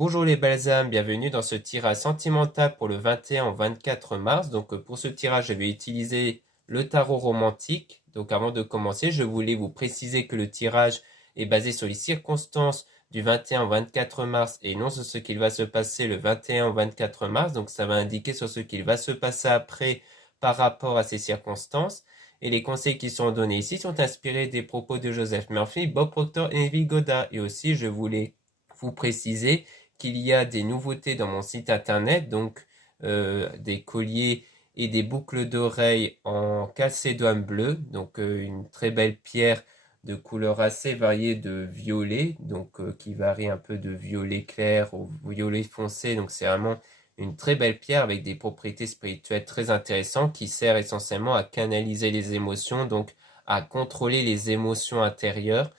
Bonjour les belles âmes, bienvenue dans ce tirage sentimental pour le 21 au 24 mars. Donc pour ce tirage, je vais utiliser le tarot romantique. Donc avant de commencer, je voulais vous préciser que le tirage est basé sur les circonstances du 21 au 24 mars et non sur ce qu'il va se passer le 21 au 24 mars. Donc ça va indiquer sur ce qu'il va se passer après par rapport à ces circonstances. Et les conseils qui sont donnés ici sont inspirés des propos de Joseph Murphy, Bob Proctor et Neville Goddard. Et aussi, je voulais vous préciser qu'il y a des nouveautés dans mon site internet, donc des colliers et des boucles d'oreilles en calcédoine bleu, donc une très belle pierre de couleur assez variée de violet, donc qui varie un peu de violet clair au violet foncé, donc c'est vraiment une très belle pierre avec des propriétés spirituelles très intéressantes qui sert essentiellement à canaliser les émotions, donc à contrôler les émotions intérieures.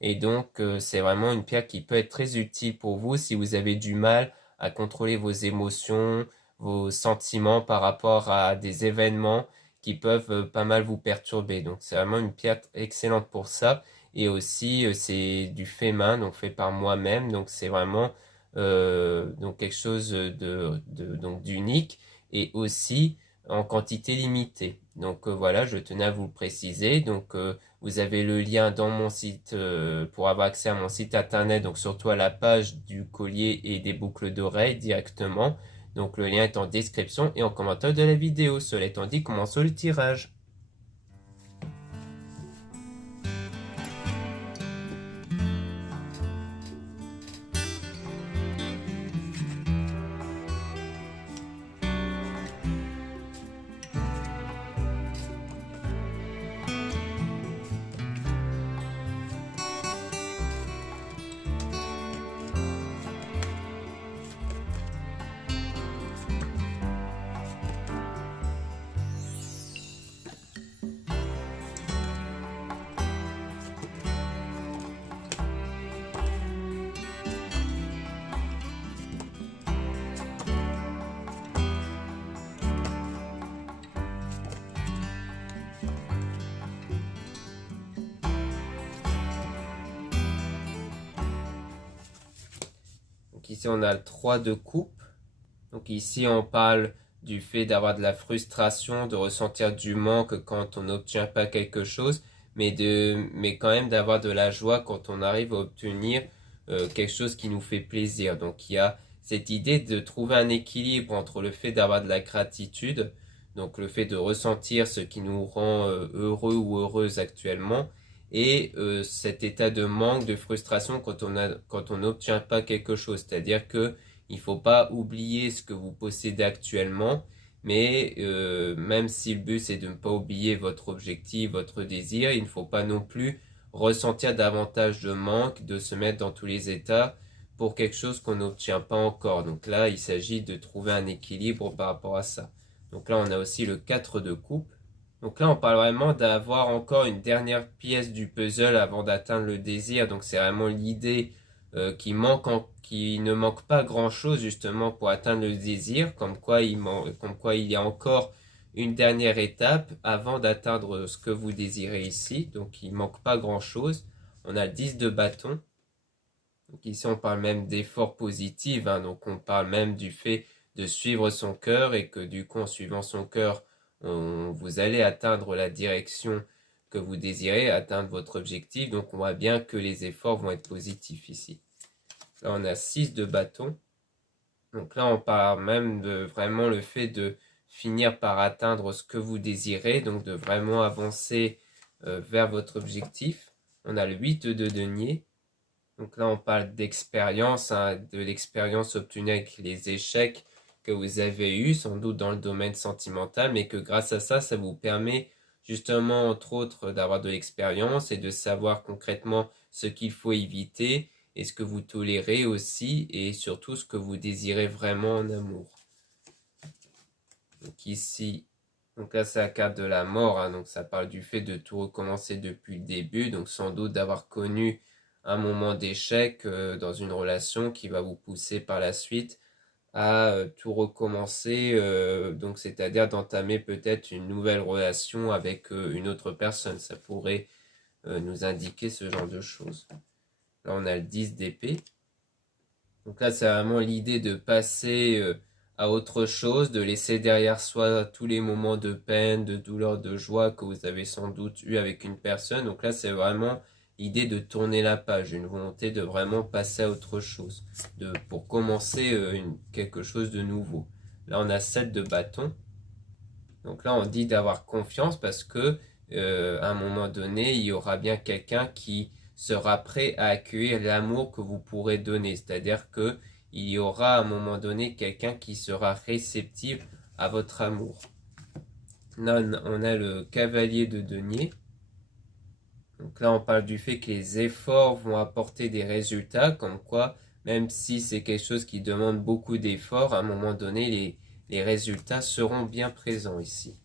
Et donc, c'est vraiment une pierre qui peut être très utile pour vous si vous avez du mal à contrôler vos émotions, vos sentiments par rapport à des événements qui peuvent pas mal vous perturber. Donc, c'est vraiment une pierre excellente pour ça. Et aussi, c'est du fait main, donc fait par moi-même. Donc, c'est vraiment donc quelque chose donc d'unique et aussi en quantité limitée. Donc voilà, je tenais à vous le préciser. Donc vous avez le lien dans mon site pour avoir accès à mon site internet, donc surtout à la page du collier et des boucles d'oreilles directement. Donc le lien est en description et en commentaire de la vidéo. Cela étant dit, commençons le tirage. Donc ici on a le 3 de coupe. Donc ici on parle du fait d'avoir de la frustration, de ressentir du manque quand on n'obtient pas quelque chose, mais quand même d'avoir de la joie quand on arrive à obtenir quelque chose qui nous fait plaisir. Donc il y a cette idée de trouver un équilibre entre le fait d'avoir de la gratitude, donc le fait de ressentir ce qui nous rend heureux ou heureuse actuellement, et cet état de manque, de frustration quand on n'obtient pas quelque chose. C'est-à-dire que il ne faut pas oublier ce que vous possédez actuellement, mais même si le but c'est de ne pas oublier votre objectif, votre désir, il ne faut pas non plus ressentir davantage de manque, de se mettre dans tous les états pour quelque chose qu'on n'obtient pas encore. Donc là, il s'agit de trouver un équilibre par rapport à ça. Donc là, on a aussi le 4 de coupe. Donc là, on parle vraiment d'avoir encore une dernière pièce du puzzle avant d'atteindre le désir. Donc c'est vraiment l'idée qui ne manque pas grand-chose justement pour atteindre le désir, comme quoi il y a encore une dernière étape avant d'atteindre ce que vous désirez ici. Donc il manque pas grand-chose. On a le 10 de bâton. Donc ici on parle même d'efforts positifs, hein. Donc on parle même du fait de suivre son cœur et que du coup en suivant son cœur, vous allez atteindre la direction que vous désirez, atteindre votre objectif. Donc on voit bien que les efforts vont être positifs ici. Là on a 6 de bâton. Donc là on parle même de vraiment le fait de finir par atteindre ce que vous désirez, donc de vraiment avancer vers votre objectif. On a le 8 de denier. Donc là, on parle d'expérience, hein, de l'expérience obtenue avec les échecs que vous avez eus, sans doute dans le domaine sentimental, mais que grâce à ça, ça vous permet justement, entre autres, d'avoir de l'expérience et de savoir concrètement ce qu'il faut éviter et ce que vous tolérez aussi, et surtout ce que vous désirez vraiment en amour. Donc ici, donc là, c'est la carte de la mort, hein, donc ça parle du fait de tout recommencer depuis le début, donc sans doute d'avoir connu un moment d'échec dans une relation qui va vous pousser par la suite à tout recommencer, donc c'est-à-dire d'entamer peut-être une nouvelle relation avec une autre personne. Ça pourrait nous indiquer ce genre de choses. Là, on a le 10 d'épée. Donc là, c'est vraiment l'idée de passer à autre chose, de laisser derrière soi tous les moments de peine, de douleur, de joie que vous avez sans doute eu avec une personne. Donc là, c'est vraiment l'idée de tourner la page, une volonté de vraiment passer à autre chose, pour commencer quelque chose de nouveau. Là, on a 7 de bâton. Donc là, on dit d'avoir confiance parce que à un moment donné, il y aura bien quelqu'un qui sera prêt à accueillir l'amour que vous pourrez donner. C'est-à-dire que il y aura à un moment donné quelqu'un qui sera réceptif à votre amour. Là, on a le cavalier de denier. Donc là, on parle du fait que les efforts vont apporter des résultats, comme quoi, même si c'est quelque chose qui demande beaucoup d'efforts, à un moment donné, les résultats seront bien présents ici.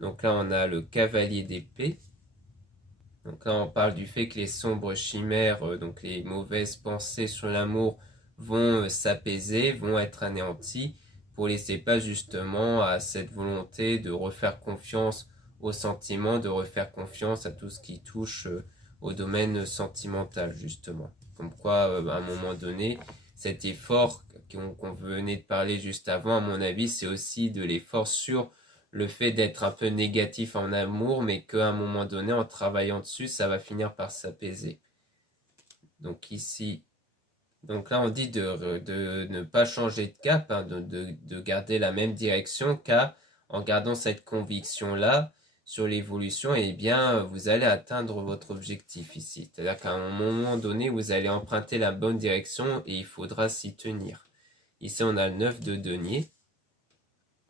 Donc là, on a le cavalier d'épée. Donc là, on parle du fait que les sombres chimères, donc les mauvaises pensées sur l'amour, vont s'apaiser, vont être anéanties, pour laisser place justement à cette volonté de refaire confiance aux sentiments, de refaire confiance à tout ce qui touche au domaine sentimental, justement. Comme quoi, à un moment donné, cet effort qu'on venait de parler juste avant, à mon avis, c'est aussi de l'effort sur le fait d'être un peu négatif en amour, mais qu'à un moment donné, en travaillant dessus, ça va finir par s'apaiser. Donc ici, donc là, on dit de ne pas changer de cap, hein, de garder la même direction, car en gardant cette conviction-là sur l'évolution, eh bien, vous allez atteindre votre objectif ici. C'est-à-dire qu'à un moment donné, vous allez emprunter la bonne direction et il faudra s'y tenir. Ici, on a le 9 de denier.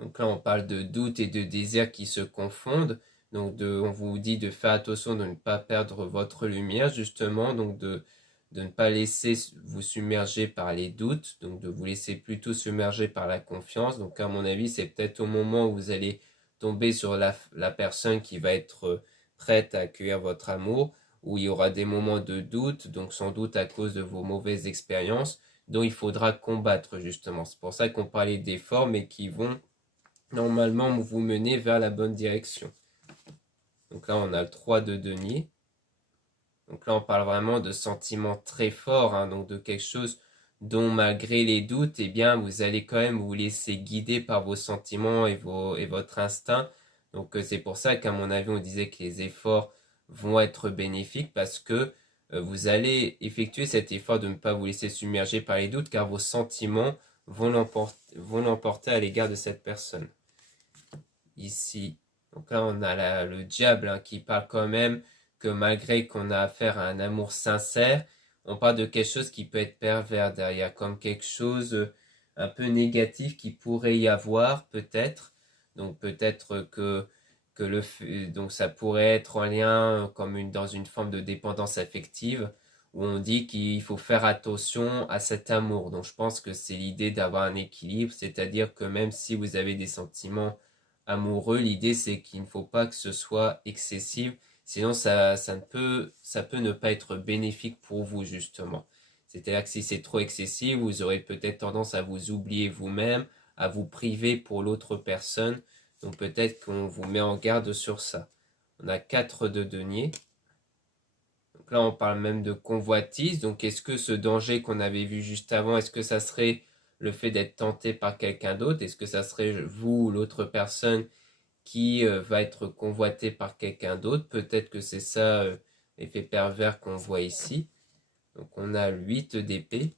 Donc là, on parle de doute et de désir qui se confondent. Donc on vous dit de faire attention de ne pas perdre votre lumière, justement. Donc de ne pas laisser vous submerger par les doutes. Donc de vous laisser plutôt submerger par la confiance. Donc à mon avis, c'est peut-être au moment où vous allez tomber sur la personne qui va être prête à accueillir votre amour, où il y aura des moments de doute, donc sans doute à cause de vos mauvaises expériences, dont il faudra combattre, justement. C'est pour ça qu'on parlait d'efforts, mais qui vont normalement vous mener vers la bonne direction. Donc là, on a le 3 de denier. Donc là, on parle vraiment de sentiments très forts, hein, donc de quelque chose dont malgré les doutes, eh bien, vous allez quand même vous laisser guider par vos sentiments et votre instinct. Donc c'est pour ça qu'à mon avis, on disait que les efforts vont être bénéfiques parce que vous allez effectuer cet effort de ne pas vous laisser submerger par les doutes car vos sentiments vont l'emporter à l'égard de cette personne. Ici, donc là, on a le diable, hein, qui parle quand même que malgré qu'on a affaire à un amour sincère, on parle de quelque chose qui peut être pervers derrière, comme quelque chose un peu négatif qui pourrait y avoir peut-être. Donc peut-être donc ça pourrait être en lien comme dans une forme de dépendance affective où on dit qu'il faut faire attention à cet amour. Donc je pense que c'est l'idée d'avoir un équilibre, c'est-à-dire que même si vous avez des sentiments amoureux, l'idée c'est qu'il ne faut pas que ce soit excessif, sinon ça peut ne pas être bénéfique pour vous justement. C'est-à-dire que si c'est trop excessif, vous aurez peut-être tendance à vous oublier vous-même, à vous priver pour l'autre personne. Donc peut-être qu'on vous met en garde sur ça. On a 4 de denier. Donc là on parle même de convoitise. Donc est-ce que ce danger qu'on avait vu juste avant, est-ce que ça serait le fait d'être tenté par quelqu'un d'autre? Est-ce que ça serait vous ou l'autre personne qui va être convoité par quelqu'un d'autre? Peut-être que c'est ça l'effet pervers qu'on voit ici. Donc on a 8 d'épée.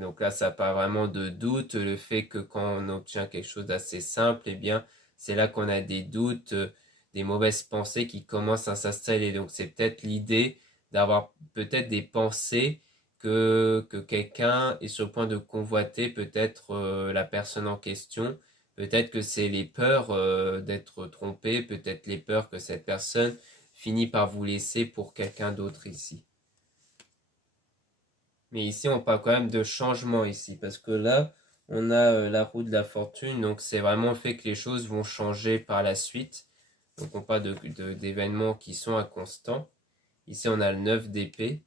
Donc là, ça part vraiment de doute, le fait que quand on obtient quelque chose d'assez simple, eh bien, c'est là qu'on a des doutes, des mauvaises pensées qui commencent à s'installer. Donc c'est peut-être l'idée d'avoir peut-être des pensées que quelqu'un est sur le point de convoiter, peut-être la personne en question. Peut-être que c'est les peurs d'être trompé, peut-être les peurs que cette personne finit par vous laisser pour quelqu'un d'autre ici. Mais ici, on parle quand même de changement ici, parce que là, on a la roue de la fortune, donc c'est vraiment le fait que les choses vont changer par la suite. Donc on parle d'événements qui sont inconstants. Ici, on a le 9 d'épée.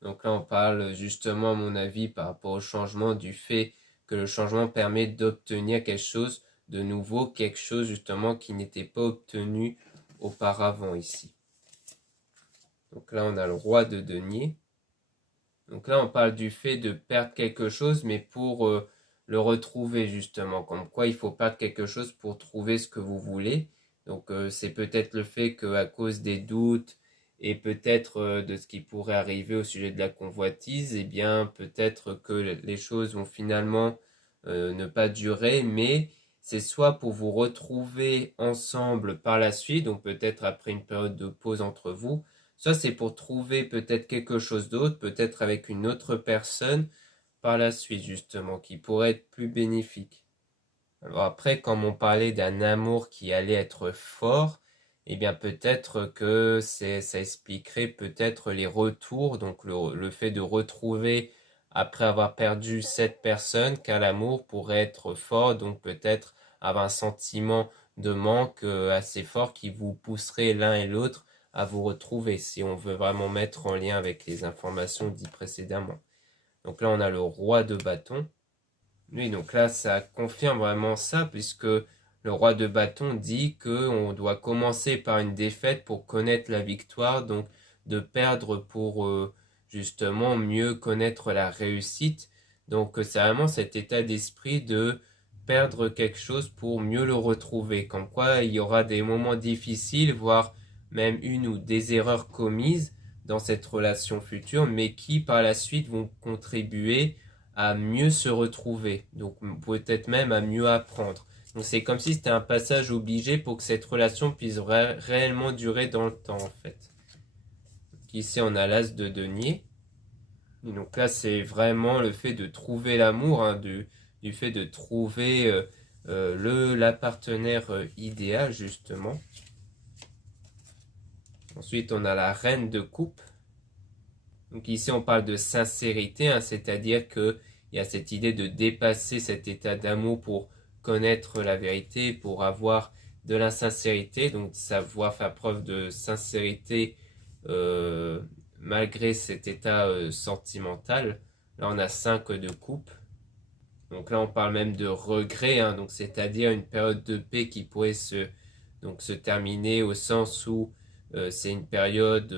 Donc là, on parle justement, à mon avis, par rapport au changement, du fait que le changement permet d'obtenir quelque chose de nouveau, quelque chose justement qui n'était pas obtenu auparavant ici. Donc là, on a le roi de denier. Donc là, on parle du fait de perdre quelque chose, mais pour le retrouver justement. Comme quoi, il faut perdre quelque chose pour trouver ce que vous voulez. Donc c'est peut-être le fait qu'à cause des doutes et peut-être de ce qui pourrait arriver au sujet de la convoitise, eh bien peut-être que les choses vont finalement ne pas durer, mais c'est soit pour vous retrouver ensemble par la suite, donc peut-être après une période de pause entre vous, soit c'est pour trouver peut-être quelque chose d'autre, peut-être avec une autre personne par la suite justement, qui pourrait être plus bénéfique. Alors après, comme on parlait d'un amour qui allait être fort, eh bien peut-être que ça expliquerait peut-être les retours, donc le fait de retrouver après avoir perdu cette personne, car l'amour pourrait être fort, donc peut-être avoir un sentiment de manque assez fort qui vous pousserait l'un et l'autre à vous retrouver, si on veut vraiment mettre en lien avec les informations dites précédemment. Donc là, on a le roi de bâton. Oui, donc là, ça confirme vraiment ça, puisque le roi de bâton dit que on doit commencer par une défaite pour connaître la victoire, donc de perdre pour justement mieux connaître la réussite. Donc c'est vraiment cet état d'esprit de perdre quelque chose pour mieux le retrouver. Comme quoi, il y aura des moments difficiles, voire même une ou des erreurs commises dans cette relation future, mais qui par la suite vont contribuer à mieux se retrouver, donc peut-être même à mieux apprendre. Donc c'est comme si c'était un passage obligé pour que cette relation puisse réellement durer dans le temps en fait. Donc ici on a l'as de denier. Et donc là c'est vraiment le fait de trouver l'amour, hein, du fait de trouver la partenaire idéal justement. Ensuite on a la reine de coupe. Donc ici on parle de sincérité, hein, c'est-à-dire que il y a cette idée de dépasser cet état d'amour pour connaître la vérité, pour avoir de la sincérité, donc savoir faire preuve de sincérité euh, malgré cet état sentimental. Là on a 5 de coupe. Donc là on parle même de regret, hein, donc c'est-à-dire une période de paix qui pourrait se terminer au sens où c'est une période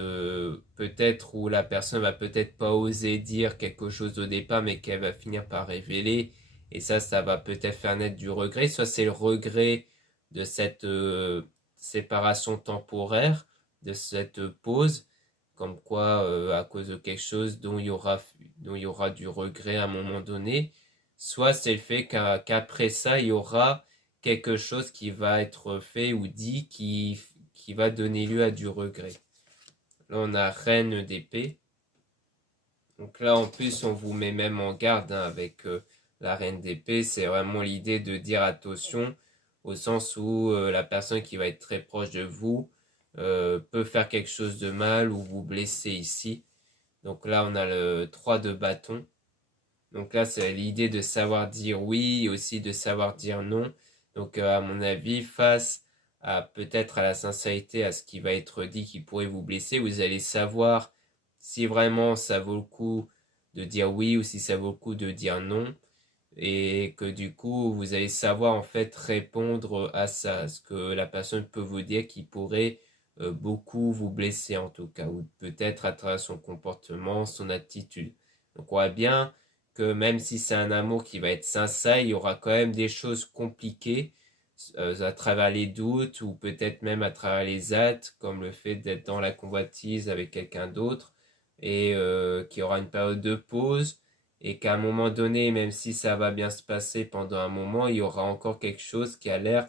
peut-être où la personne va peut-être pas oser dire quelque chose au départ, mais qu'elle va finir par révéler. Et ça va peut-être faire naître du regret. Soit c'est le regret de cette séparation temporaire, de cette pause, comme quoi à cause de quelque chose dont il y aura du regret à un moment donné. Soit c'est le fait qu'après ça, il y aura quelque chose qui va être fait ou dit qui va donner lieu à du regret. Là, on a reine d'épée. Donc là, en plus, on vous met même en garde hein, avec la reine d'épée. C'est vraiment l'idée de dire attention au sens où la personne qui va être très proche de vous peut faire quelque chose de mal ou vous blesser ici. Donc là, on a le 3 de bâton. Donc là, c'est l'idée de savoir dire oui et aussi de savoir dire non. Donc à mon avis, face à peut-être à la sincérité, à ce qui va être dit qui pourrait vous blesser, vous allez savoir si vraiment ça vaut le coup de dire oui ou si ça vaut le coup de dire non. Et que du coup, vous allez savoir en fait répondre à ça, à ce que la personne peut vous dire qui pourrait beaucoup vous blesser en tout cas, ou peut-être à travers son comportement, son attitude. Donc on voit bien que même si c'est un amour qui va être sincère, il y aura quand même des choses compliquées à travers les doutes ou peut-être même à travers les actes, comme le fait d'être dans la convoitise avec quelqu'un d'autre et qu'il y aura une période de pause et qu'à un moment donné, même si ça va bien se passer pendant un moment, il y aura encore quelque chose qui a l'air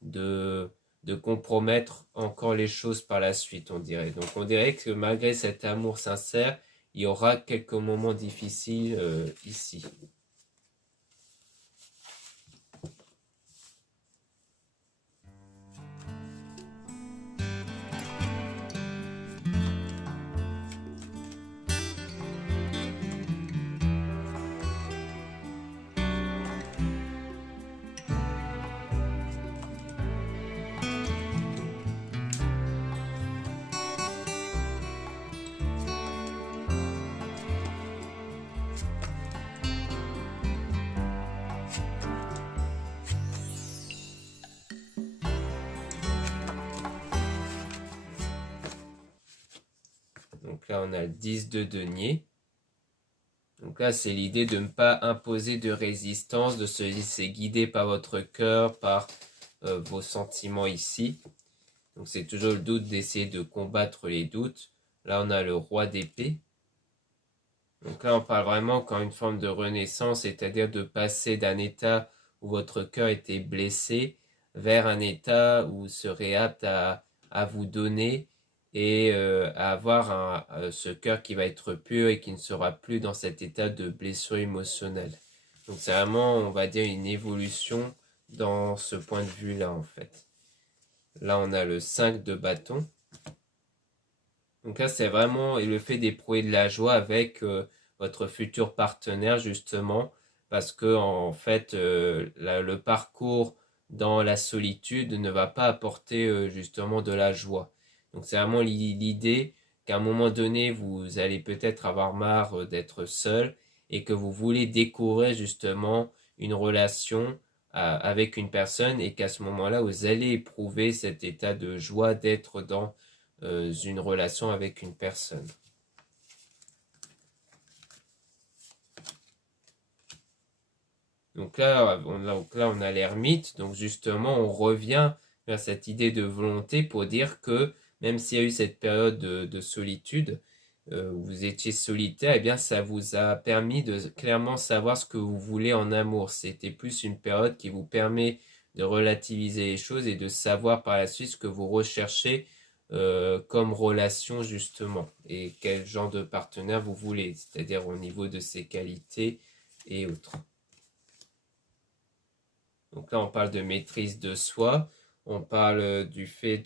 de, de compromettre encore les choses par la suite, on dirait. Donc on dirait que malgré cet amour sincère, il y aura quelques moments difficiles ici. Donc là, on a le 10 de denier. Donc là, c'est l'idée de ne pas imposer de résistance, de se laisser guider par votre cœur, par vos sentiments ici. Donc c'est toujours le doute d'essayer de combattre les doutes. Là, on a le roi d'épée. Donc là, on parle vraiment encore une forme de renaissance, c'est-à-dire de passer d'un état où votre cœur était blessé vers un état où vous serez apte à vous donner et à avoir ce cœur qui va être pur et qui ne sera plus dans cet état de blessure émotionnelle. Donc c'est vraiment, on va dire, une évolution dans ce point de vue-là, en fait. Là, on a le 5 de bâton. Donc là, c'est vraiment le fait d'éprouver de la joie avec votre futur partenaire, justement, parce que en fait, le parcours dans la solitude ne va pas apporter justement de la joie. Donc c'est vraiment l'idée qu'à un moment donné, vous allez peut-être avoir marre d'être seul et que vous voulez découvrir justement une relation avec une personne et qu'à ce moment-là, vous allez éprouver cet état de joie d'être dans une relation avec une personne. Donc là, on a l'ermite. Donc justement, on revient vers cette idée de volonté pour dire que même s'il y a eu cette période de solitude, où vous étiez solitaire, eh bien ça vous a permis de clairement savoir ce que vous voulez en amour. C'était plus une période qui vous permet de relativiser les choses et de savoir par la suite ce que vous recherchez comme relation justement et quel genre de partenaire vous voulez, c'est-à-dire au niveau de ses qualités et autres. Donc là, on parle de maîtrise de soi, on parle du fait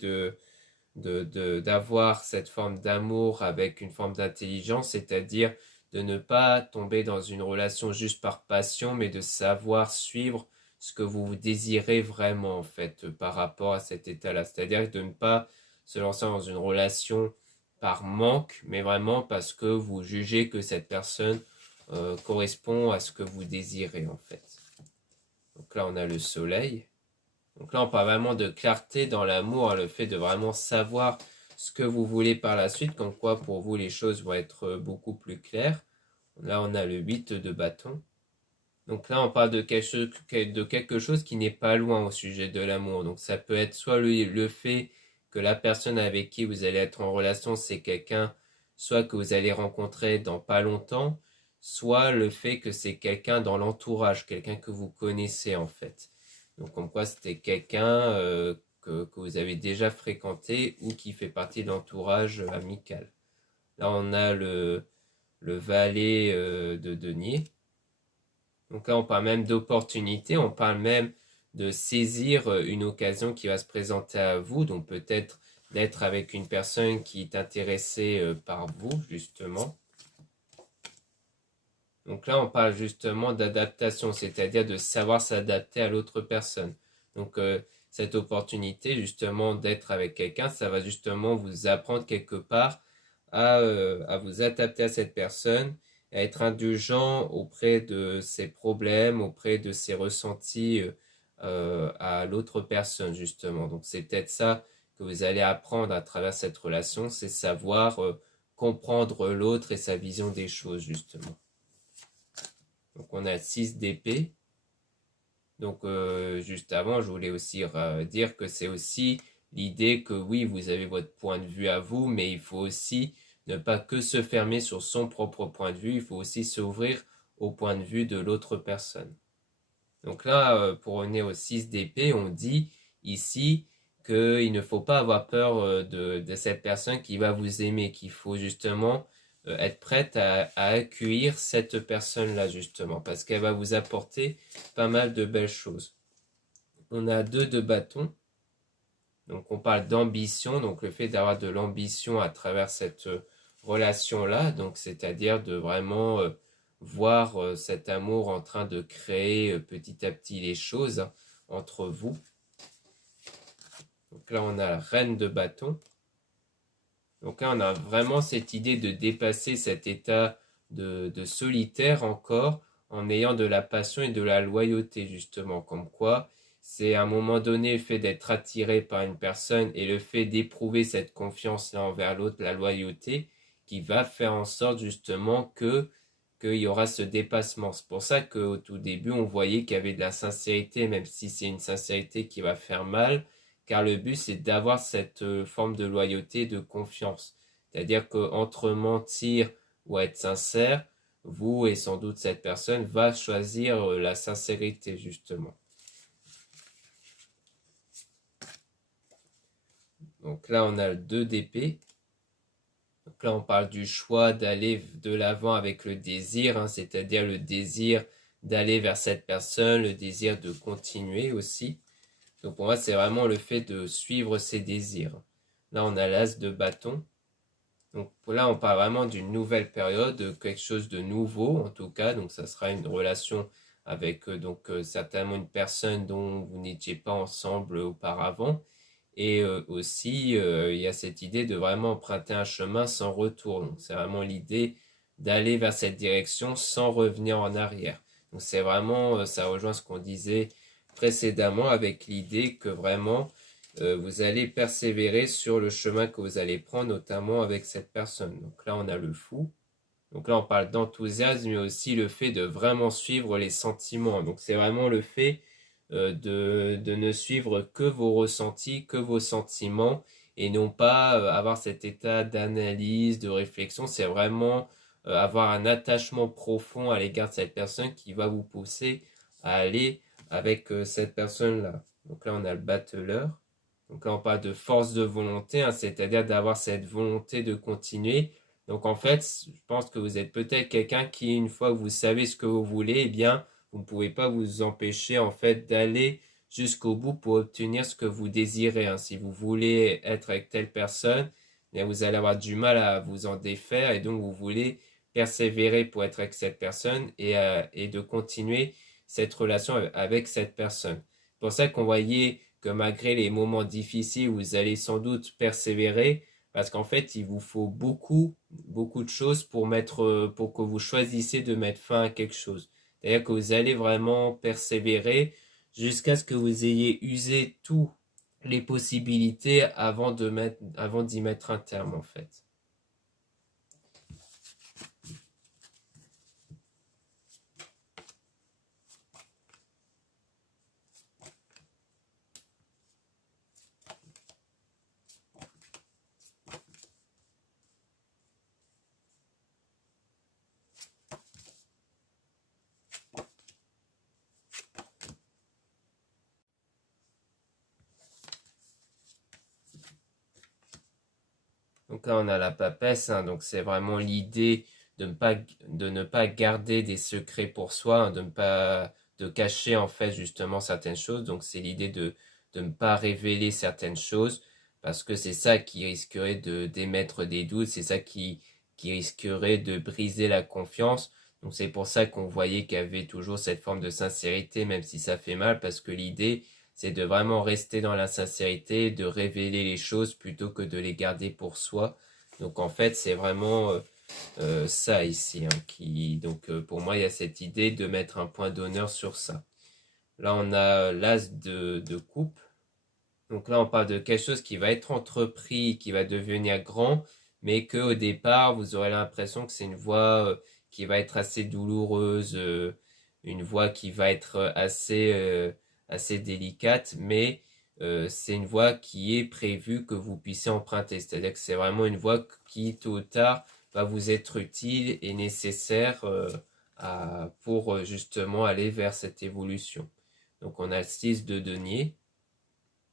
d'avoir cette forme d'amour avec une forme d'intelligence, c'est-à-dire de ne pas tomber dans une relation juste par passion, mais de savoir suivre ce que vous désirez vraiment en fait par rapport à cet état-là. C'est-à-dire de ne pas se lancer dans une relation par manque, mais vraiment parce que vous jugez que cette personne correspond à ce que vous désirez en fait. Donc là, on a le soleil. Donc là, on parle vraiment de clarté dans l'amour, le fait de vraiment savoir ce que vous voulez par la suite, comme quoi pour vous les choses vont être beaucoup plus claires. Là, on a le 8 de bâton. Donc là, on parle de quelque chose qui n'est pas loin au sujet de l'amour. Donc ça peut être soit le fait que la personne avec qui vous allez être en relation, c'est quelqu'un, soit que vous allez rencontrer dans pas longtemps, soit le fait que c'est quelqu'un dans l'entourage, quelqu'un que vous connaissez en fait. Donc comme quoi c'était quelqu'un que vous avez déjà fréquenté ou qui fait partie de l'entourage amical. Là, on a le valet de denier. Donc là, on parle même d'opportunité, on parle même de saisir une occasion qui va se présenter à vous, donc peut-être d'être avec une personne qui est intéressée par vous, justement. Donc là, on parle justement d'adaptation, c'est-à-dire de savoir s'adapter à l'autre personne. Donc cette opportunité, justement, d'être avec quelqu'un, ça va justement vous apprendre quelque part à vous adapter à cette personne, à être indulgent auprès de ses problèmes, auprès de ses ressentis à l'autre personne, justement. Donc c'est peut-être ça que vous allez apprendre à travers cette relation, c'est savoir comprendre l'autre et sa vision des choses, justement. Donc on a 6 d'épée. Donc juste avant, je voulais aussi dire que c'est aussi l'idée que oui, vous avez votre point de vue à vous, mais il faut aussi ne pas que se fermer sur son propre point de vue, il faut aussi s'ouvrir au point de vue de l'autre personne. Donc là, pour revenir au 6 d'épée, on dit ici qu'il ne faut pas avoir peur de cette personne qui va vous aimer, qu'il faut justement être prête à accueillir cette personne-là justement, parce qu'elle va vous apporter pas mal de belles choses. On a 2 de bâton, donc on parle d'ambition, donc le fait d'avoir de l'ambition à travers cette relation-là, donc c'est-à-dire de vraiment voir cet amour en train de créer petit à petit les choses entre vous. Donc là on a reine de bâton. Donc là on a vraiment cette idée de dépasser cet état de solitaire encore en ayant de la passion et de la loyauté justement, comme quoi c'est à un moment donné le fait d'être attiré par une personne et le fait d'éprouver cette confiance là envers l'autre, la loyauté, qui va faire en sorte justement que qu'il y aura ce dépassement. C'est pour ça qu'au tout début, on voyait qu'il y avait de la sincérité, même si c'est une sincérité qui va faire mal, car le but, c'est d'avoir cette forme de loyauté, de confiance. C'est-à-dire qu'entre mentir ou être sincère, vous et sans doute cette personne va choisir la sincérité, justement. Donc là, on a le 2 d'épée. Donc là, on parle du choix d'aller de l'avant avec le désir, hein, c'est-à-dire le désir d'aller vers cette personne, le désir de continuer aussi. Donc pour moi, c'est vraiment le fait de suivre ses désirs. Là, on a l'as de bâton. Donc là, on parle vraiment d'une nouvelle période, de quelque chose de nouveau en tout cas. Donc ça sera une relation avec certainement une personne dont vous n'étiez pas ensemble auparavant. Et aussi, il y a cette idée de vraiment emprunter un chemin sans retour. Donc, c'est vraiment l'idée d'aller vers cette direction sans revenir en arrière. Donc, c'est vraiment, ça rejoint ce qu'on disait précédemment avec l'idée que vraiment, vous allez persévérer sur le chemin que vous allez prendre, notamment avec cette personne. Donc là, on a le fou. Donc là, on parle d'enthousiasme, mais aussi le fait de vraiment suivre les sentiments. Donc, c'est vraiment le fait de ne suivre que vos ressentis, que vos sentiments, et non pas avoir cet état d'analyse, de réflexion. C'est vraiment avoir un attachement profond à l'égard de cette personne qui va vous pousser à aller avec cette personne-là. Donc là, on a le battleur. Donc là, on parle de force de volonté, hein, c'est-à-dire d'avoir cette volonté de continuer. Donc en fait, je pense que vous êtes peut-être quelqu'un qui, une fois que vous savez ce que vous voulez, eh bien, vous ne pouvez pas vous empêcher en fait d'aller jusqu'au bout pour obtenir ce que vous désirez, hein. Si vous voulez être avec telle personne, eh bien, vous allez avoir du mal à vous en défaire et donc vous voulez persévérer pour être avec cette personne et de continuer cette relation avec cette personne. C'est pour ça qu'on voyait que malgré les moments difficiles, vous allez sans doute persévérer parce qu'en fait, il vous faut beaucoup, beaucoup de choses pour pour que vous choisissiez de mettre fin à quelque chose. C'est-à-dire que vous allez vraiment persévérer jusqu'à ce que vous ayez usé toutes les possibilités avant d'y mettre un terme, en fait. Donc là, on a la papesse, hein, donc c'est vraiment l'idée de ne pas garder des secrets pour soi, hein, de cacher en fait justement certaines choses. Donc c'est l'idée de ne pas révéler certaines choses parce que c'est ça qui risquerait d'émettre des doutes, c'est ça qui risquerait de briser la confiance. Donc c'est pour ça qu'on voyait qu'il y avait toujours cette forme de sincérité, même si ça fait mal, parce que l'idée, c'est de vraiment rester dans la sincérité, de révéler les choses plutôt que de les garder pour soi. Donc en fait, c'est vraiment ça ici, hein, pour moi, il y a cette idée de mettre un point d'honneur sur ça. Là, on a l'as de coupe. Donc là, on parle de quelque chose qui va être entrepris, qui va devenir grand, mais que au départ, vous aurez l'impression que c'est une voie qui va être assez douloureuse, une voie qui va être assez délicate, mais c'est une voie qui est prévue que vous puissiez emprunter. C'est-à-dire que c'est vraiment une voie qui, tôt ou tard, va vous être utile et nécessaire pour justement aller vers cette évolution. Donc on a le 6 de denier.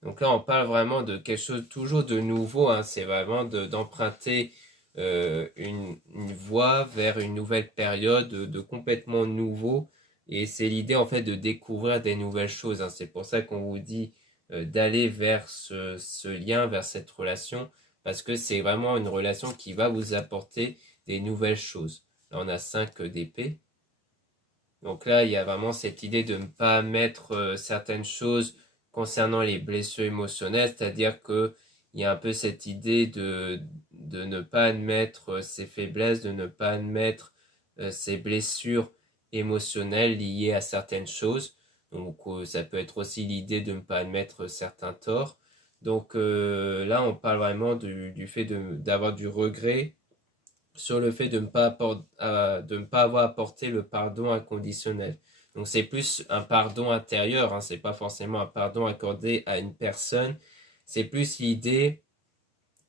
Donc là, on parle vraiment de quelque chose toujours de nouveau, hein. C'est vraiment d'emprunter une voie vers une nouvelle période, de complètement nouveau. Et c'est l'idée en fait de découvrir des nouvelles choses, hein. C'est pour ça qu'on vous dit d'aller vers ce lien, vers cette relation, parce que c'est vraiment une relation qui va vous apporter des nouvelles choses. Là, on a 5 d'épée. Donc là, il y a vraiment cette idée de ne pas mettre certaines choses concernant les blessures émotionnelles, c'est-à-dire que il y a un peu cette idée de ne pas admettre ses faiblesses, de ne pas admettre ses blessures émotionnelles liées à certaines choses. Donc ça peut être aussi l'idée de ne pas admettre certains torts. Donc là, on parle vraiment du fait d'avoir du regret sur le fait de ne pas avoir apporté le pardon inconditionnel. Donc c'est plus un pardon intérieur, hein, c'est pas forcément un pardon accordé à une personne, c'est plus l'idée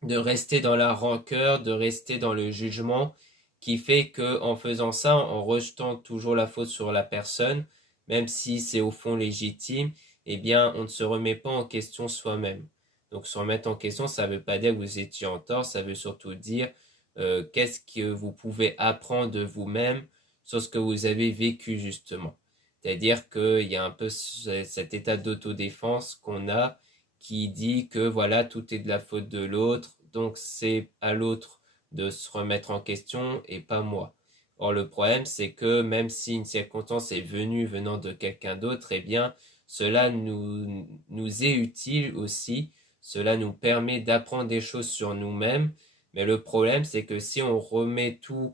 de rester dans la rancœur, de rester dans le jugement, qui fait que en faisant ça, en rejetant toujours la faute sur la personne, même si c'est au fond légitime, eh bien, on ne se remet pas en question soi-même. Donc, se remettre en question, ça ne veut pas dire que vous étiez en tort, ça veut surtout dire qu'est-ce que vous pouvez apprendre de vous-même sur ce que vous avez vécu justement. C'est-à-dire qu'il y a un peu cet état d'autodéfense qu'on a qui dit que voilà, tout est de la faute de l'autre, donc c'est à l'autre de se remettre en question et pas moi. Or, le problème, c'est que même si une circonstance est venant de quelqu'un d'autre, eh bien, cela nous est utile aussi, cela nous permet d'apprendre des choses sur nous-mêmes, mais le problème, c'est que si on remet tout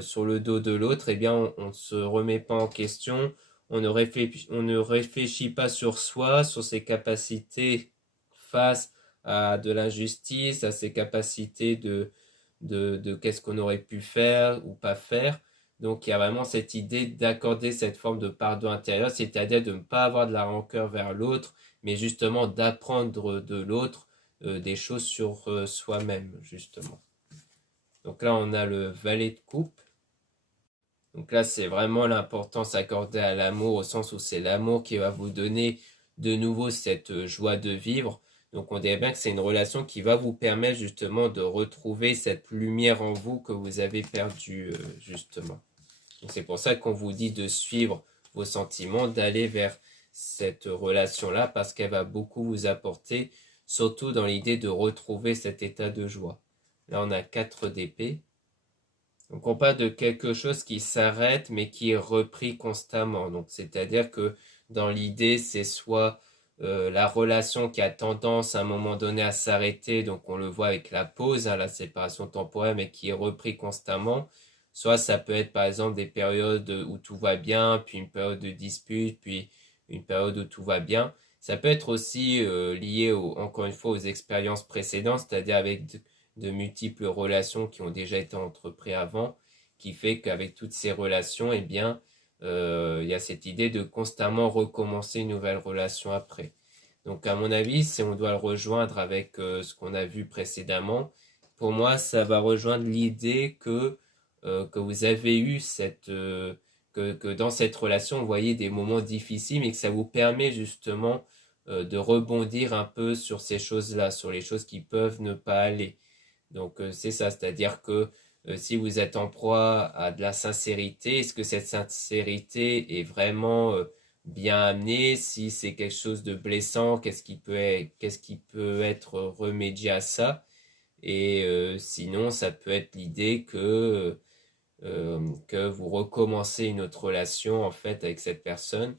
sur le dos de l'autre, eh bien, on ne se remet pas en question, on ne réfléchit pas sur soi, sur ses capacités face à de l'injustice, à ses capacités de qu'est-ce qu'on aurait pu faire ou pas faire. Donc il y a vraiment cette idée d'accorder cette forme de pardon intérieur, c'est-à-dire de ne pas avoir de la rancœur vers l'autre, mais justement d'apprendre de l'autre des choses sur soi-même, justement. Donc là, on a le valet de coupe. Donc là, c'est vraiment l'importance accordée à l'amour, au sens où c'est l'amour qui va vous donner de nouveau cette joie de vivre. Donc on dirait bien que c'est une relation qui va vous permettre justement de retrouver cette lumière en vous que vous avez perdue justement. Donc c'est pour ça qu'on vous dit de suivre vos sentiments, d'aller vers cette relation-là parce qu'elle va beaucoup vous apporter, surtout dans l'idée de retrouver cet état de joie. Là, on a 4 d'épée. Donc on parle de quelque chose qui s'arrête mais qui est repris constamment. Donc c'est-à-dire que dans l'idée, c'est soit la relation qui a tendance à un moment donné à s'arrêter, donc on le voit avec la pause, hein, la séparation temporaire, mais qui est repris constamment. Soit ça peut être par exemple des périodes où tout va bien, puis une période de dispute, puis une période où tout va bien. Ça peut être aussi lié encore une fois aux expériences précédentes, c'est-à-dire avec de multiples relations qui ont déjà été entreprises avant, qui fait qu'avec toutes ces relations, eh bien, il y a cette idée de constamment recommencer une nouvelle relation après. Donc, à mon avis, si on doit le rejoindre avec ce qu'on a vu précédemment, pour moi, ça va rejoindre l'idée que vous avez eu que dans cette relation, vous voyez des moments difficiles, mais que ça vous permet justement de rebondir un peu sur ces choses-là, sur les choses qui peuvent ne pas aller. Donc c'est ça, c'est-à-dire que si vous êtes en proie à de la sincérité, est-ce que cette sincérité est vraiment bien amenée? Si c'est quelque chose de blessant, qu'est-ce qui peut être remédié à ça? Et sinon, ça peut être l'idée que vous recommencez une autre relation en fait avec cette personne.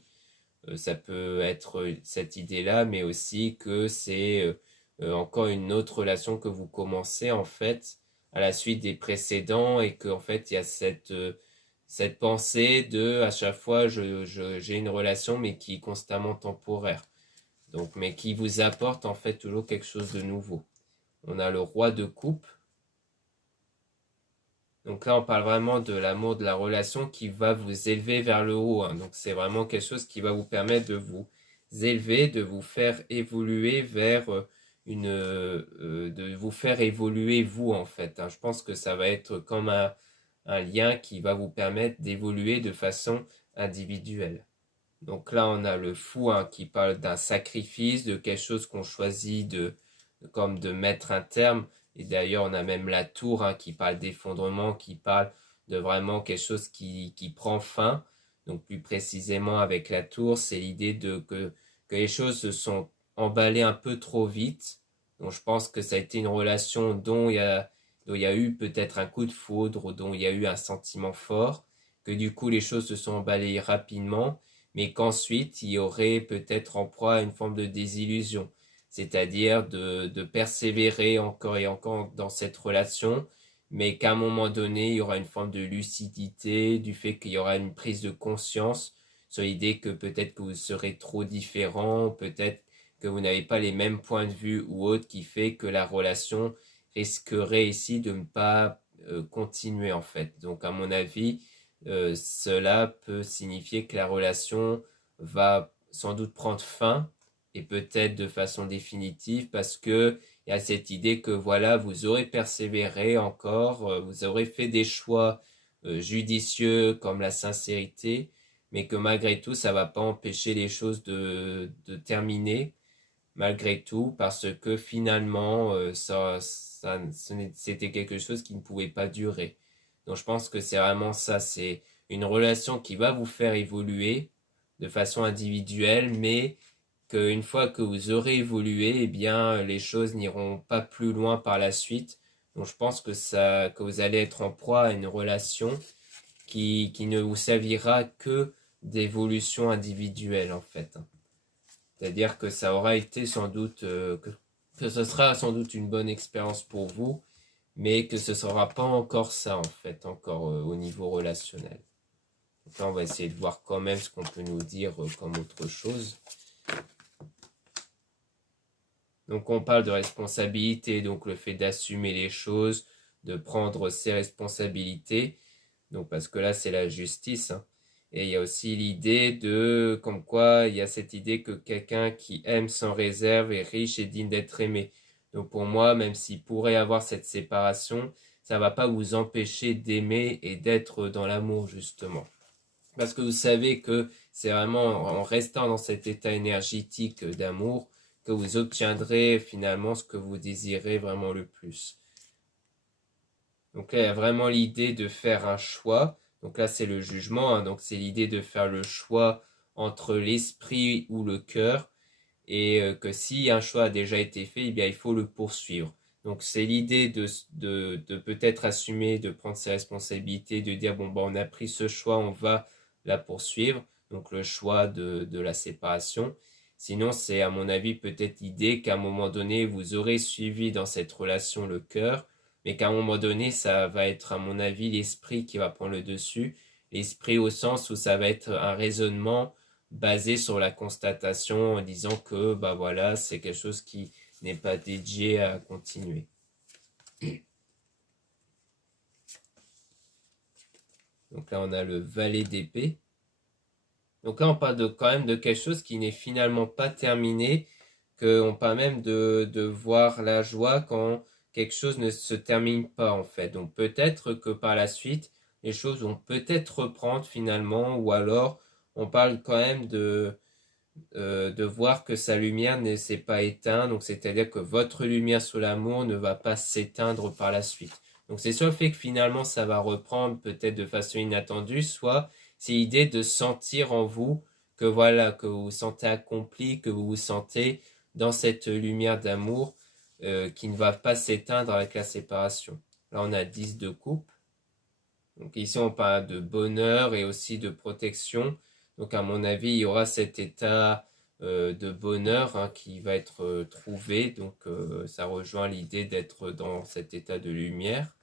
Ça peut être cette idée-là, mais aussi que c'est encore une autre relation que vous commencez en fait à la suite des précédents et qu'en fait il y a cette pensée de à chaque fois j'ai une relation mais qui est constamment temporaire. Donc, mais qui vous apporte en fait toujours quelque chose de nouveau. On a le roi de coupe. Donc là, on parle vraiment de l'amour, de la relation qui va vous élever vers le haut, hein. Donc c'est vraiment quelque chose qui va vous permettre de vous élever, de vous faire évoluer vers de vous faire évoluer vous en fait, hein. Je pense que ça va être comme un lien qui va vous permettre d'évoluer de façon individuelle. Donc là, on a le fou, hein, qui parle d'un sacrifice, de quelque chose qu'on choisit comme de mettre un terme. Et d'ailleurs, on a même la tour, hein, qui parle d'effondrement, qui parle de vraiment quelque chose qui prend fin. Donc plus précisément avec la tour, c'est l'idée que les choses se sont emballées un peu trop vite. Donc je pense que ça a été une relation dont il y a eu peut-être un coup de foudre, dont il y a eu un sentiment fort, que du coup les choses se sont emballées rapidement, mais qu'ensuite il y aurait peut-être en proie à une forme de désillusion, c'est-à-dire de persévérer encore et encore dans cette relation, mais qu'à un moment donné, il y aura une forme de lucidité, du fait qu'il y aura une prise de conscience sur l'idée que peut-être que vous serez trop différent, peut-être que vous n'avez pas les mêmes points de vue ou autres, qui fait que la relation risquerait ici de ne pas continuer en fait. Donc à mon avis, cela peut signifier que la relation va sans doute prendre fin et peut-être de façon définitive parce que il y a cette idée que voilà, vous aurez persévéré encore, vous aurez fait des choix judicieux comme la sincérité, mais que malgré tout, ça va pas empêcher les choses de terminer malgré tout, parce que finalement, c'était quelque chose qui ne pouvait pas durer. Donc je pense que c'est vraiment ça, c'est une relation qui va vous faire évoluer de façon individuelle, mais qu'une fois que vous aurez évolué, eh bien, les choses n'iront pas plus loin par la suite. Donc je pense que vous allez être en proie à une relation qui ne vous servira que d'évolution individuelle en fait. C'est-à-dire que ça aura été sans doute, que ce sera sans doute une bonne expérience pour vous, mais que ce ne sera pas encore ça en fait, encore au niveau relationnel. Donc là, on va essayer de voir quand même ce qu'on peut nous dire comme autre chose. Donc on parle de responsabilité, donc le fait d'assumer les choses, de prendre ses responsabilités. Donc parce que là, c'est la justice, hein. Et il y a aussi l'idée de, comme quoi, il y a cette idée que quelqu'un qui aime sans réserve est riche et digne d'être aimé. Donc pour moi, même s'il pourrait avoir cette séparation, ça va pas vous empêcher d'aimer et d'être dans l'amour, justement. Parce que vous savez que c'est vraiment en restant dans cet état énergétique d'amour que vous obtiendrez finalement ce que vous désirez vraiment le plus. Donc là, il y a vraiment l'idée de faire un choix. Donc là, c'est le jugement, hein. Donc c'est l'idée de faire le choix entre l'esprit ou le cœur. Et que si un choix a déjà été fait, eh bien, il faut le poursuivre. Donc c'est l'idée de peut-être assumer, de prendre ses responsabilités, de dire, bon, bah, on a pris ce choix, on va la poursuivre. Donc le choix de la séparation. Sinon, c'est à mon avis peut-être l'idée qu'à un moment donné, vous aurez suivi dans cette relation le cœur, mais qu'à un moment donné, ça va être, à mon avis, l'esprit qui va prendre le dessus. L'esprit au sens où ça va être un raisonnement basé sur la constatation en disant que, bah voilà, c'est quelque chose qui n'est pas dédié à continuer. Donc là, on a le valet d'épée. Donc là, on parle quand même de quelque chose qui n'est finalement pas terminé, qu'on parle même de voir la joie quand quelque chose ne se termine pas en fait. Donc peut-être que par la suite, les choses vont peut-être reprendre finalement, ou alors on parle quand même de voir que sa lumière ne s'est pas éteinte, donc c'est-à-dire que votre lumière sur l'amour ne va pas s'éteindre par la suite. Donc c'est soit le fait que finalement ça va reprendre peut-être de façon inattendue, soit c'est l'idée de sentir en vous que voilà, que vous vous sentez accompli, que vous vous sentez dans cette lumière d'amour qui ne va pas s'éteindre avec la séparation. Là on a 10 de coupe. Donc ici on parle de bonheur et aussi de protection. Donc à mon avis il y aura cet état de bonheur hein, qui va être trouvé. Donc ça rejoint l'idée d'être dans cet état de lumière.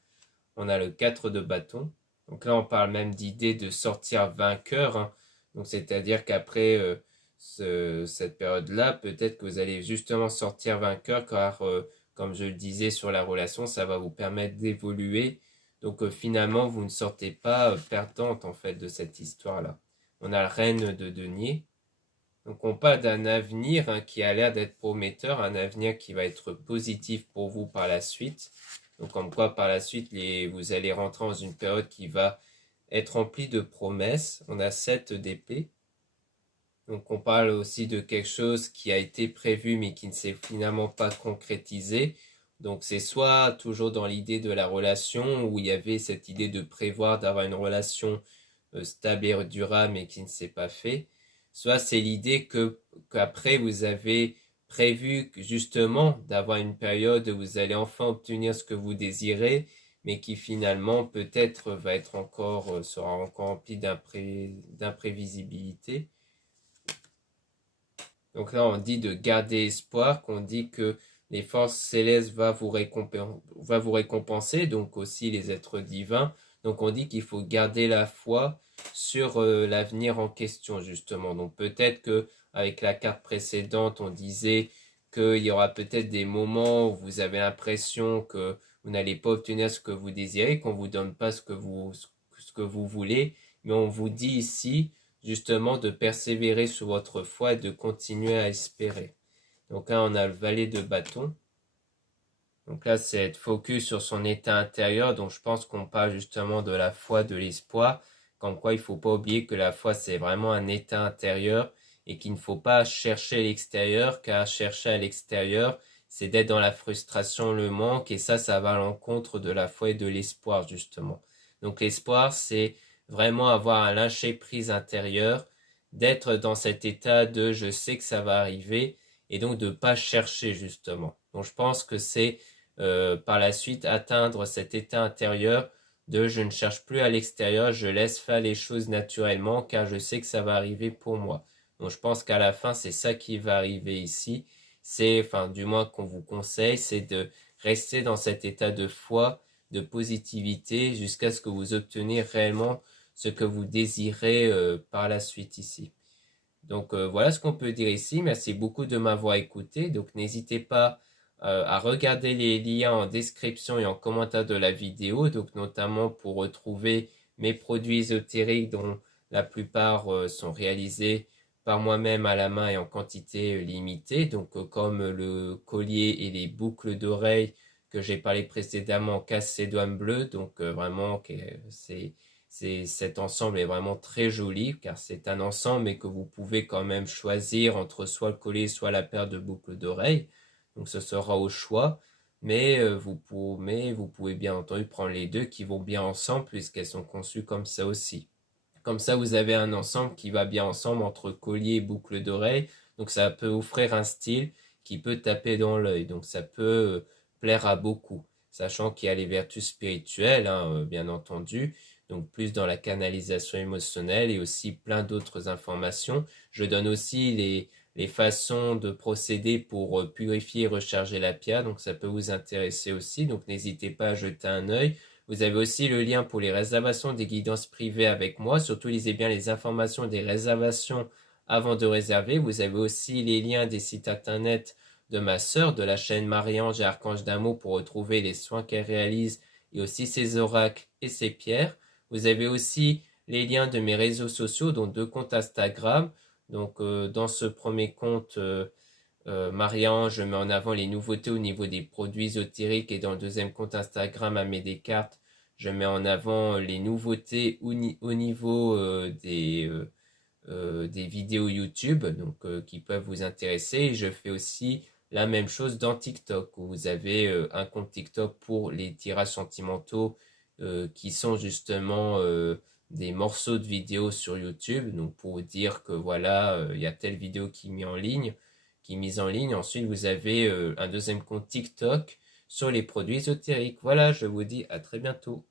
On a le 4 de bâton. Donc là on parle même d'idée de sortir vainqueur, hein. Donc c'est-à-dire qu'après cette période-là, peut-être que vous allez justement sortir vainqueur car comme je le disais sur la relation, ça va vous permettre d'évoluer. Donc finalement, vous ne sortez pas perdante en fait de cette histoire-là. On a la reine de denier. Donc on parle d'un avenir hein, qui a l'air d'être prometteur, un avenir qui va être positif pour vous par la suite. Donc comme quoi par la suite, vous allez rentrer dans une période qui va être remplie de promesses. On a 7 d'épée. Donc on parle aussi de quelque chose qui a été prévu mais qui ne s'est finalement pas concrétisé. Donc c'est soit toujours dans l'idée de la relation où il y avait cette idée de prévoir d'avoir une relation stable et durable mais qui ne s'est pas fait. Soit c'est l'idée qu'après vous avez prévu justement d'avoir une période où vous allez enfin obtenir ce que vous désirez mais qui finalement peut-être va être sera encore rempli d'imprévisibilité. Donc là, on dit de garder espoir, qu'on dit que les forces célestes va vous récompenser, donc aussi les êtres divins. Donc on dit qu'il faut garder la foi sur l'avenir en question, justement. Donc peut-être que avec la carte précédente, on disait qu'il y aura peut-être des moments où vous avez l'impression que vous n'allez pas obtenir ce que vous désirez, qu'on vous donne pas ce que vous voulez, mais on vous dit ici justement de persévérer sur votre foi et de continuer à espérer. Donc là, on a le valet de bâton. Donc là, c'est être focus sur son état intérieur. Donc je pense qu'on parle justement de la foi, de l'espoir. Comme quoi, il ne faut pas oublier que la foi, c'est vraiment un état intérieur et qu'il ne faut pas chercher l'extérieur, car chercher à l'extérieur, c'est d'être dans la frustration, le manque, et ça va à l'encontre de la foi et de l'espoir, justement. Donc l'espoir, c'est vraiment avoir un lâcher-prise intérieur, d'être dans cet état de je sais que ça va arriver, et donc de ne pas chercher, justement. Donc je pense que c'est par la suite atteindre cet état intérieur de je ne cherche plus à l'extérieur, je laisse faire les choses naturellement car je sais que ça va arriver pour moi. Donc je pense qu'à la fin c'est ça qui va arriver ici. C'est, enfin du moins qu'on vous conseille, c'est de rester dans cet état de foi, de positivité jusqu'à ce que vous obteniez réellement ce que vous désirez par la suite ici. Donc voilà ce qu'on peut dire ici. Merci beaucoup de m'avoir écouté. Donc n'hésitez pas à regarder les liens en description et en commentaire de la vidéo, donc notamment pour retrouver mes produits ésotériques dont la plupart sont réalisés par moi-même à la main et en quantité limitée, donc comme le collier et les boucles d'oreilles que j'ai parlé précédemment, casse ses douanes bleues, donc vraiment cet ensemble est vraiment très joli car c'est un ensemble mais que vous pouvez quand même choisir entre soit le collier soit la paire de boucles d'oreilles. Donc ce sera au choix, mais vous pouvez bien entendu prendre les deux qui vont bien ensemble puisqu'elles sont conçues comme ça aussi. Comme ça, vous avez un ensemble qui va bien ensemble entre collier et boucle d'oreille. Donc ça peut offrir un style qui peut taper dans l'œil. Donc ça peut plaire à beaucoup, sachant qu'il y a les vertus spirituelles, hein, bien entendu. Donc plus dans la canalisation émotionnelle et aussi plein d'autres informations. Je donne aussi les façons de procéder pour purifier et recharger la pierre. Donc ça peut vous intéresser aussi. Donc n'hésitez pas à jeter un œil. Vous avez aussi le lien pour les réservations des guidances privées avec moi. Surtout, lisez bien les informations des réservations avant de réserver. Vous avez aussi les liens des sites internet de ma sœur, de la chaîne Marie-Ange et Archange d'Amour pour retrouver les soins qu'elle réalise et aussi ses oracles et ses pierres. Vous avez aussi les liens de mes réseaux sociaux, dont 2 comptes Instagram. Donc, dans ce premier compte, Marie-Ange, je mets en avant les nouveautés au niveau des produits ésotériques et dans le deuxième compte Instagram, Amé Descartes, je mets en avant les nouveautés au niveau des vidéos YouTube, donc qui peuvent vous intéresser. Et je fais aussi la même chose dans TikTok, où vous avez un compte TikTok pour les tirages sentimentaux qui sont justement des morceaux de vidéos sur YouTube. Donc pour vous dire que voilà, il y a telle vidéo qui est mise en ligne. Ensuite, vous avez un deuxième compte TikTok sur les produits ésotériques. Voilà, je vous dis à très bientôt.